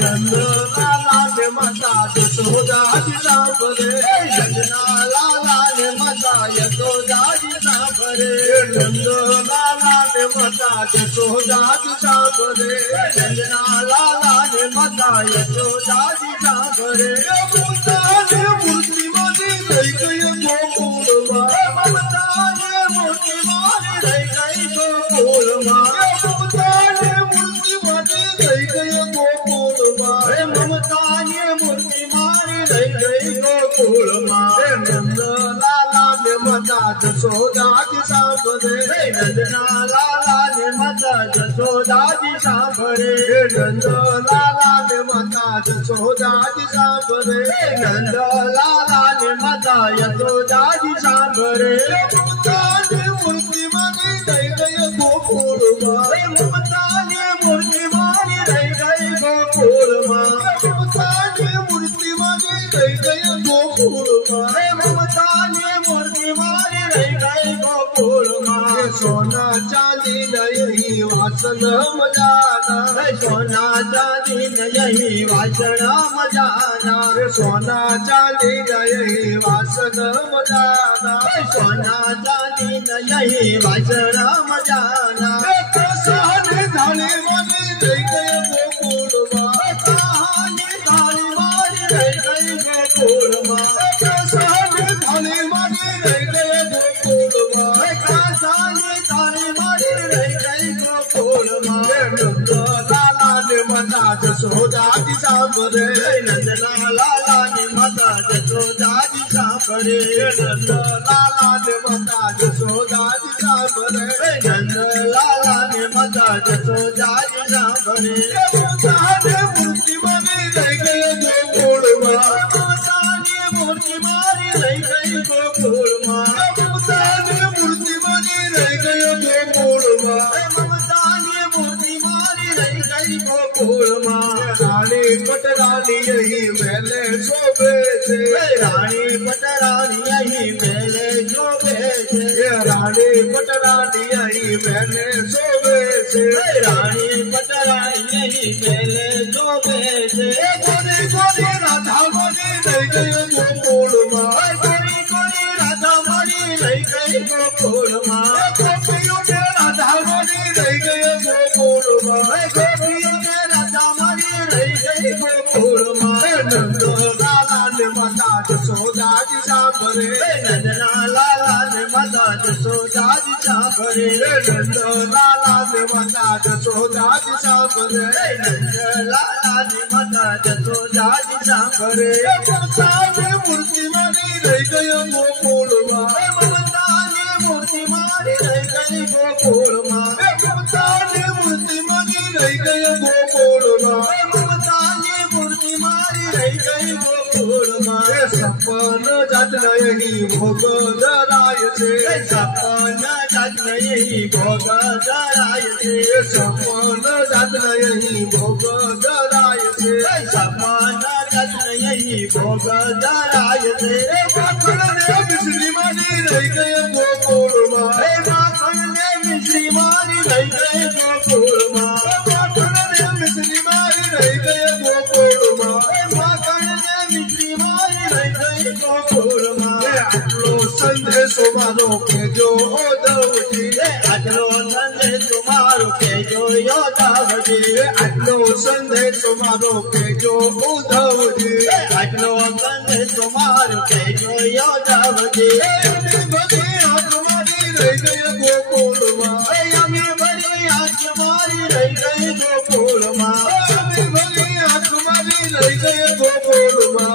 नंद लाला ने माता यशोदा जी सांभरे नंदना लाला ने माता यशोदा जी सांभरे नंद लाला ने माता यशोदा जी सांभरे नंदना लाला ने माता यशोदा जी सांभरे ममता ने मूर्ति मारी रही गई गोकुलमा ममता ने मूर्ति मारी रही गई गोकुलमा ममता ने मूर्ति मारी रही गई गोकुलमा ममता ने मूर्ति मारी रही गई गोकुलमा नंद लाला ने माता यशोदा जी सांभरे नंदना लाला ने माता यशोदा जी सांभरे नंद लाला ने माता यशोदा जी सांभरे नंद लाला ने माता यशोदा जी सांभरे ममता ने मूर्ति मारी रही गई गोकुलमा ममता ने मूर्ति मारी रही गई गोकुलमा ममता ने मूर्ति मारी रही गई गोकुलमा ममता ने मूर्ति मारी रही गई गोकुलमा सोना चांदी नहीं वासन मजाना सोना चांदी नहीं वासन मजाना सोना चांदी नहीं वासन मजाना सोना चांदी नहीं वासन मजाना कहानी थाली वाली रही गई गोकुलमा कहानी थाली वाली रही गई गोकुलमा कहानी थाली वाली रही गई गोकुलमा कहानी थाली वाली रही गई गोकुलमा नंद लाला ने माता यशोदा जी सांभरे नंदना लाला ने माता यशोदा जी सांभरे नंद लाला ने माता यशोदा जी सांभरे नंद लाला ने माता यशोदा जी सांभरे ममता ने मूर्ति मारी रही गई गोकुलमा ममता ने मूर्ति मारी रही गई गोकुलमा ममता ने मूर्ति मारी रही गई गोकुलमा ममता ने मूर्ति मारी रही गई गोकुलमा रानी पटरानी यही मेले शोभे थे रानी पटरानी यही मेले शोभे थे रानी पटरानी यही मेले शोभे थे रानी पटरानी यही मेले शोभे थे गोरी गोरी राधा गोरी रही गई गोकुलमा गोरी गोरी राधा गोरी रही गई गोकुलमा गोपियों में राधा गोरी रही गई गोकुलमा गोपियों में राधा गोरी रही गई गोकुलमा नंद लाला ने माता यशोदा जी सांभरे नंदना लाला ने माता यशोदा जी सांभरे नंद लाला ने माता यशोदा जी सांभरे नंद लाला ने माता यशोदा जी सांभरे ममता ने मूर्ति मारी रही गई गोकुलमा ममता ने मूर्ति मारी रही गई गोकुलमा ममता ने मूर्ति मारी रही गई गोकुलमा ममता ने मूर्ति मारी रही गई गोकुलमा सपन जात नहीं भोग धराय छे सपन जात नहीं भोग धराय छे सपन जात नहीं भोग धराय छे सपन जात नहीं भोग धराय छे माखन ने मिश्री मारी रही गई गोकुलमा माखन ने मिश्री मारी रही गई गोकुलमा माखन ने मिश्री मारी रही गई गोकुलमा माखन ने मिश्री मारी रही गई गोकुलमा आटलो संदेशो मारो केजो उद्धवजी आटलो संदेशो मारो केजो उद्धवजी आटलो संदेशो मारो केजो उद्धवजी आटलो संदेशो मारो केजो उद्धवजी बड़ी हाथ मारी रही गई गोकुलमा अमी बड़ी हाथ मारी रही गई गोकुलमा अमी बड़ी हाथ मारी रही गई गोकुलमा